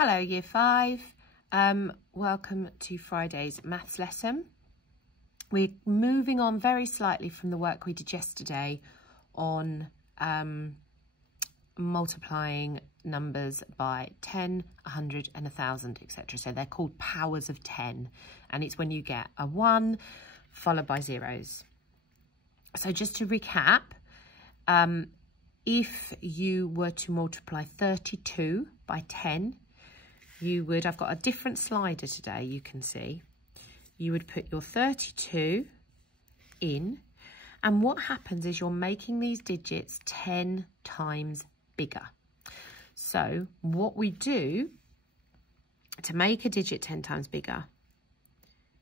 Hello Year 5, welcome to Friday's maths lesson. We're moving on very slightly from the work we did yesterday on multiplying numbers by 10, 100 and 1,000, etc. So they're called powers of 10, and it's when you get a 1 followed by zeros. So just to recap, if you were to multiply 32 by 10, you would, I've got a different slider today, you can see. You would put your 32 in, and what happens is you're making these digits 10 times bigger. So what we do to make a digit 10 times bigger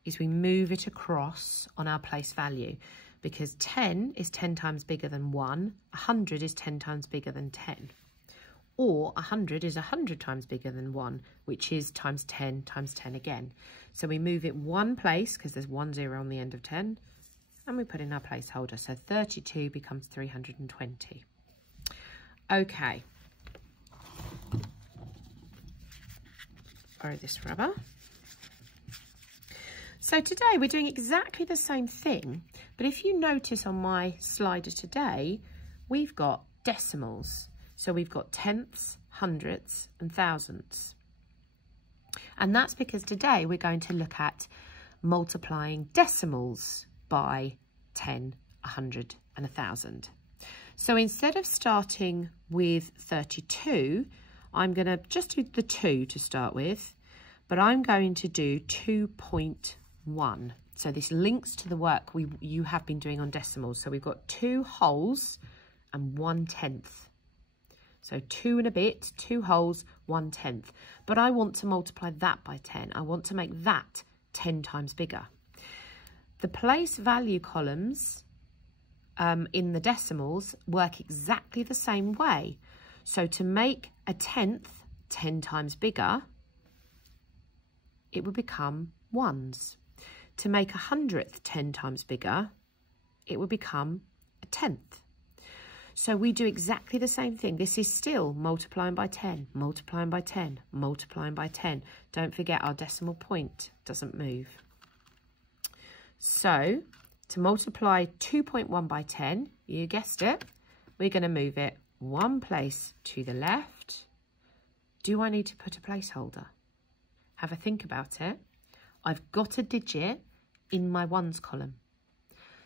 is we move it across on our place value, because 10 is 10 times bigger than 1, 100 is 10 times bigger than 10. Or 100 is 100 times bigger than 1, which is times 10 again. So we move it one place, because there's 1 0 on the end of 10, and we put in our placeholder. So 32 becomes 320. Okay. Borrow this rubber. So today we're doing exactly the same thing, but if you notice on my slider today, we've got decimals. So we've got tenths, hundredths and thousandths. And that's because today we're going to look at multiplying decimals by 10, 100 and 1,000. So instead of starting with 32, I'm going to just do the 2 to start with, but I'm going to do 2.1. So this links to the work you have been doing on decimals. So we've got 2 wholes and 1/10. So 2 and a bit, 2 wholes, 1/10. But I want to multiply that by 10. I want to make that 10 times bigger. The place value columns in the decimals work exactly the same way. So to make a 10th 10 times bigger, it would become ones. To make a 100th 10 times bigger, it would become a 10th. So we do exactly the same thing. This is still multiplying by 10, multiplying by 10, multiplying by 10. Don't forget our decimal point doesn't move. So to multiply 2.1 by 10, you guessed it, we're going to move it one place to the left. Do I need to put a placeholder? Have a think about it. I've got a digit in my ones column.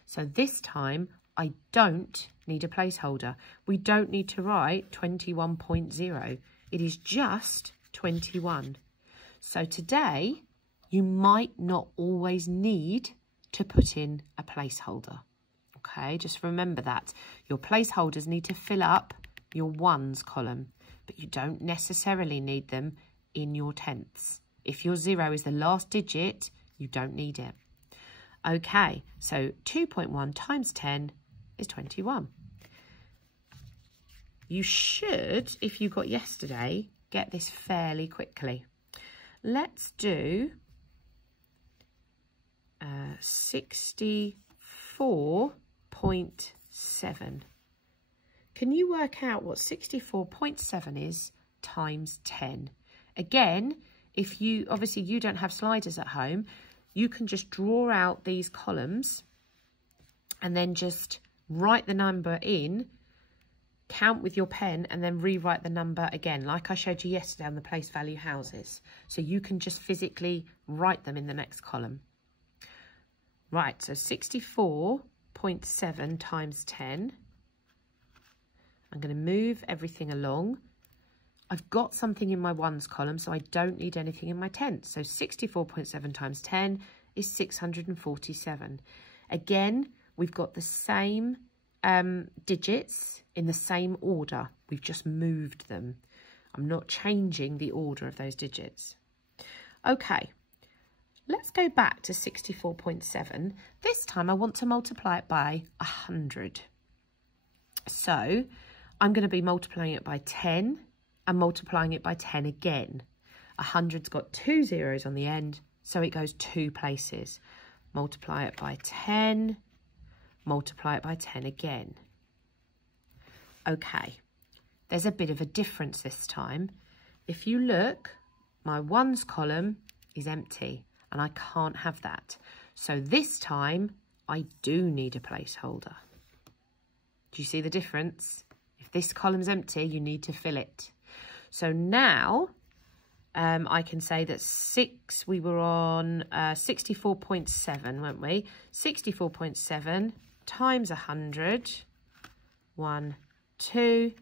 So this time I don't need a placeholder. We don't need to write 21.0. It is just 21. So today, you might not always need to put in a placeholder. Okay, just remember that. Your placeholders need to fill up your ones column, but you don't necessarily need them in your tenths. If your 0 is the last digit, you don't need it. Okay, so 2.1 times 10 is 21. You should, if you got yesterday, get this fairly quickly. Let's do 64.7. Can you work out what 64.7 is times 10? Again, if you, obviously you don't have sliders at home, you can just draw out these columns and then just write the number in, count with your pen, and then rewrite the number again, like I showed you yesterday on the place value houses. So you can just physically write them in the next column. Right, so 64.7 times 10. I'm going to move everything along. I've got something in my ones column, so I don't need anything in my tenths. So 64.7 times 10 is 647. Again, we've got the same digits in the same order. We've just moved them. I'm not changing the order of those digits. Okay, let's go back to 64.7. This time I want to multiply it by 100. So I'm going to be multiplying it by 10 and multiplying it by 10 again. 100's got 2 zeros on the end, so it goes 2 places. Multiply it by 10, multiply it by 10 again. Okay, there's a bit of a difference this time. If you look my ones column is empty and I can't have that. So this time I do need a placeholder. Do you see the difference? If this column's empty, you need to fill it. So now I can say that we were on 64.7, weren't we? 64.7 times 100, 1, 2,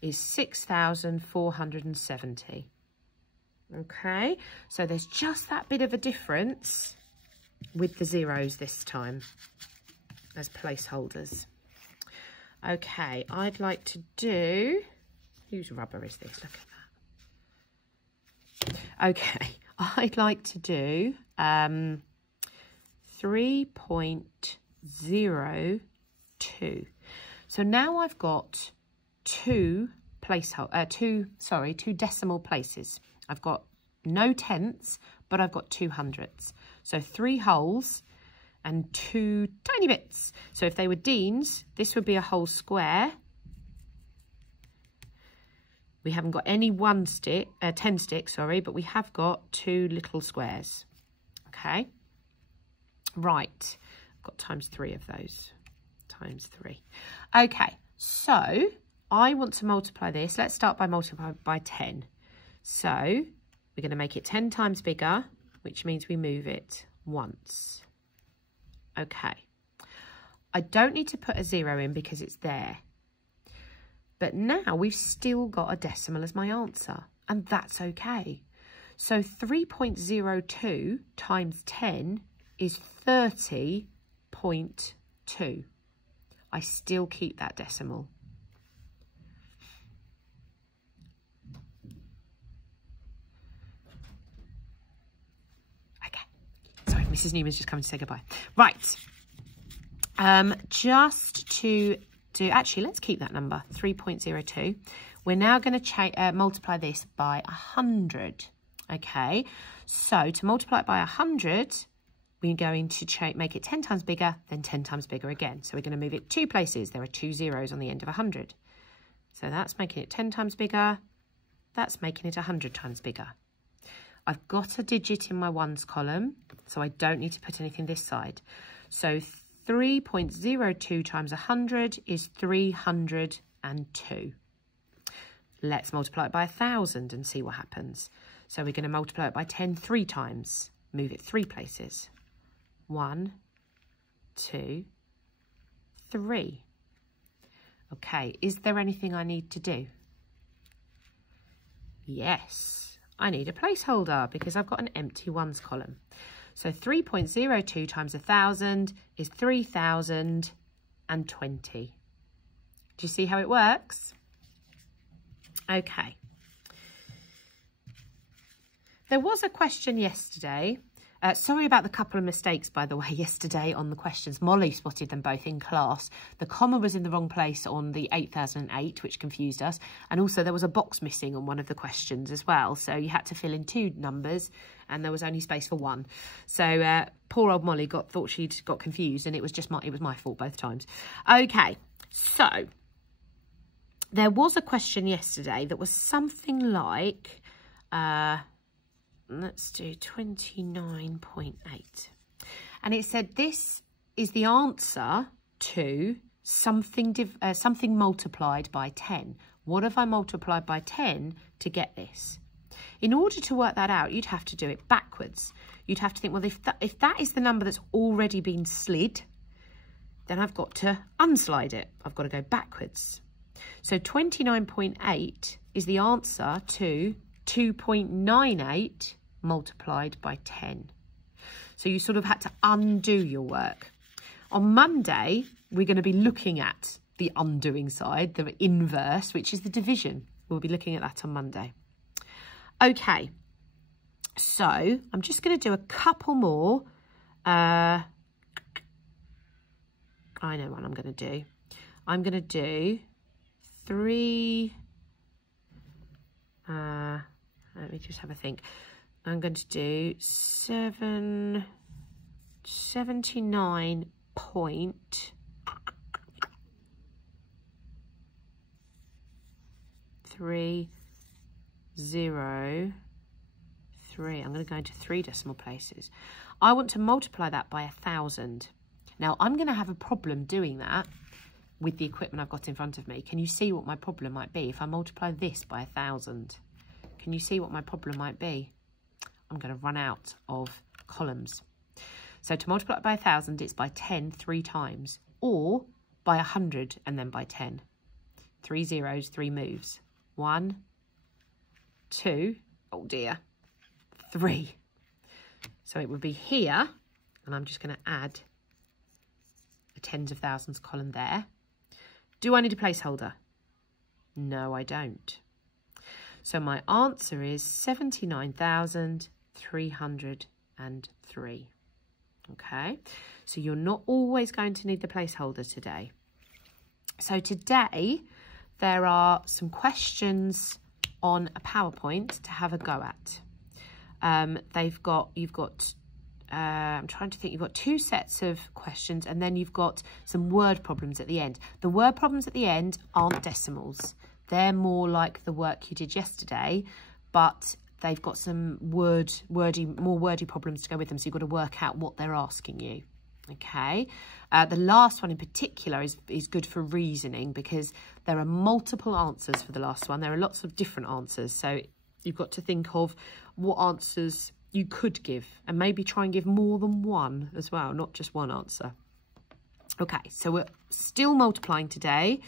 is 6,470. Okay, so there's just that bit of a difference with the zeros this time as placeholders. Okay, I'd like to do, whose rubber is this? Look at that. Okay, I'd like to do 3.02. So now I've got two decimal places. I've got no tenths, but I've got 2 hundredths. So 3 wholes and 2 tiny bits. So if they were Deans, this would be a whole square. We haven't got any 10 sticks, but we have got 2 little squares. Okay. Right. I've got times 3 of those. Times 3. Okay. So I want to multiply this. Let's start by multiplying by 10. So we're going to make it 10 times bigger, which means we move it once. Okay. I don't need to put a 0 in because it's there. But now we've still got a decimal as my answer, and that's okay. So 3.02 times 10 is 30.2. I still keep that decimal. Okay. Sorry, Mrs. Newman's just coming to say goodbye. Right. Just to do, actually, let's keep that number, 3.02. We're now going to multiply this by 100. Okay, so to multiply it by 100, we're going to make it 10 times bigger, then 10 times bigger again. So we're going to move it 2 places. There are 2 zeros on the end of 100. So that's making it 10 times bigger. That's making it 100 times bigger. I've got a digit in my ones column, so I don't need to put anything this side. So 3.02 times 100 is 302. Let's multiply it by 1,000 and see what happens. So we're going to multiply it by 10 3 times. Move it 3 places. 1, 2, 3. Okay, is there anything I need to do? Yes, I need a placeholder because I've got an empty ones column. So 3.02 times 1,000 is 3,020. Do you see how it works? Okay. There was a question yesterday. Sorry about the couple of mistakes, by the way, yesterday on the questions. Molly spotted them both in class. The comma was in the wrong place on the 8,008, which confused us. And also there was a box missing on one of the questions as well. So you had to fill in 2 numbers and there was only space for 1. So poor old Molly thought she'd got confused, and it was my fault both times. Okay, so there was a question yesterday that was something like... let's do 29.8. And it said this is the answer to something multiplied by 10. What have I multiplied by 10 to get this? In order to work that out, you'd have to do it backwards. You'd have to think, well, if that is the number that's already been slid, then I've got to unslide it. I've got to go backwards. So 29.8 is the answer to 2.98 multiplied by 10. So you sort of had to undo your work. On Monday, we're going to be looking at the undoing side, the inverse, which is the division. We'll be looking at that on Monday. Okay, so I'm just going to do a couple more. I know what I'm going to do. I'm going to do 3... let me just have a think. I'm going to do 79 point 30 3. I'm going to go into 3 decimal places. I want to multiply that by 1,000. Now, I'm going to have a problem doing that with the equipment I've got in front of me. Can you see what my problem might be if I multiply this by 1,000? Can you see what my problem might be? I'm going to run out of columns. So to multiply it by 1,000, it's by 10 3 times, or by 100 and then by 10. 3 zeros, 3 moves. 1, 2, oh dear, 3. So it would be here, and I'm just going to add a tens of thousands column there. Do I need a placeholder? No, I don't. So my answer is 79,303. Okay, so you're not always going to need the placeholder today. So today there are some questions on a PowerPoint to have a go at. I'm trying to think, you've got 2 sets of questions, and then you've got some word problems at the end. The word problems at the end aren't decimals. They're more like the work you did yesterday, but they've got some more wordy problems to go with them, so you've got to work out what they're asking you. Okay, the last one in particular is good for reasoning, because there are multiple answers for the last one. There are lots of different answers, so you've got to think of what answers you could give, and maybe try and give more than one as well, not just one answer. Okay, so we're still multiplying today,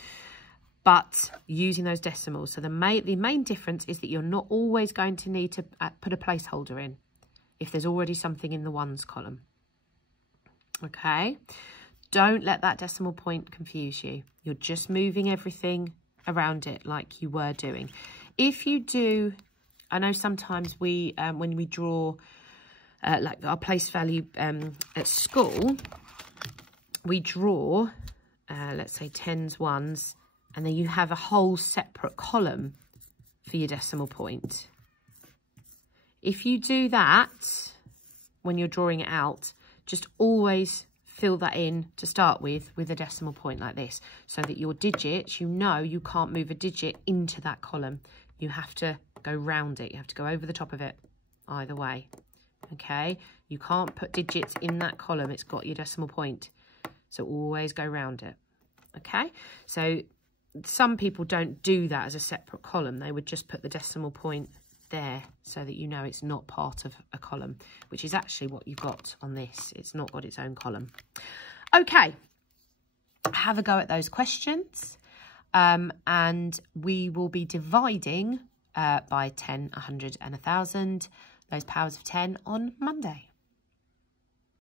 but using those decimals. So the main difference is that you're not always going to need to put a placeholder in if there's already something in the ones column. Okay, don't let that decimal point confuse you. You're just moving everything around it like you were doing. If you do, I know sometimes we, when we draw like our place value at school, we draw, let's say tens, ones, and then you have a whole separate column for your decimal point. If you do that when you're drawing it out, just always fill that in to start with a decimal point like this, so that your digits, you know you can't move a digit into that column. You have to go round it. You have to go over the top of it either way. Okay, you can't put digits in that column. It's got your decimal point. So always go round it. Okay, so some people don't do that as a separate column. They would just put the decimal point there so that you know it's not part of a column, which is actually what you've got on this. It's not got its own column. Okay, have a go at those questions, and we will be dividing by 10, 100 and 1,000, those powers of 10 on Monday.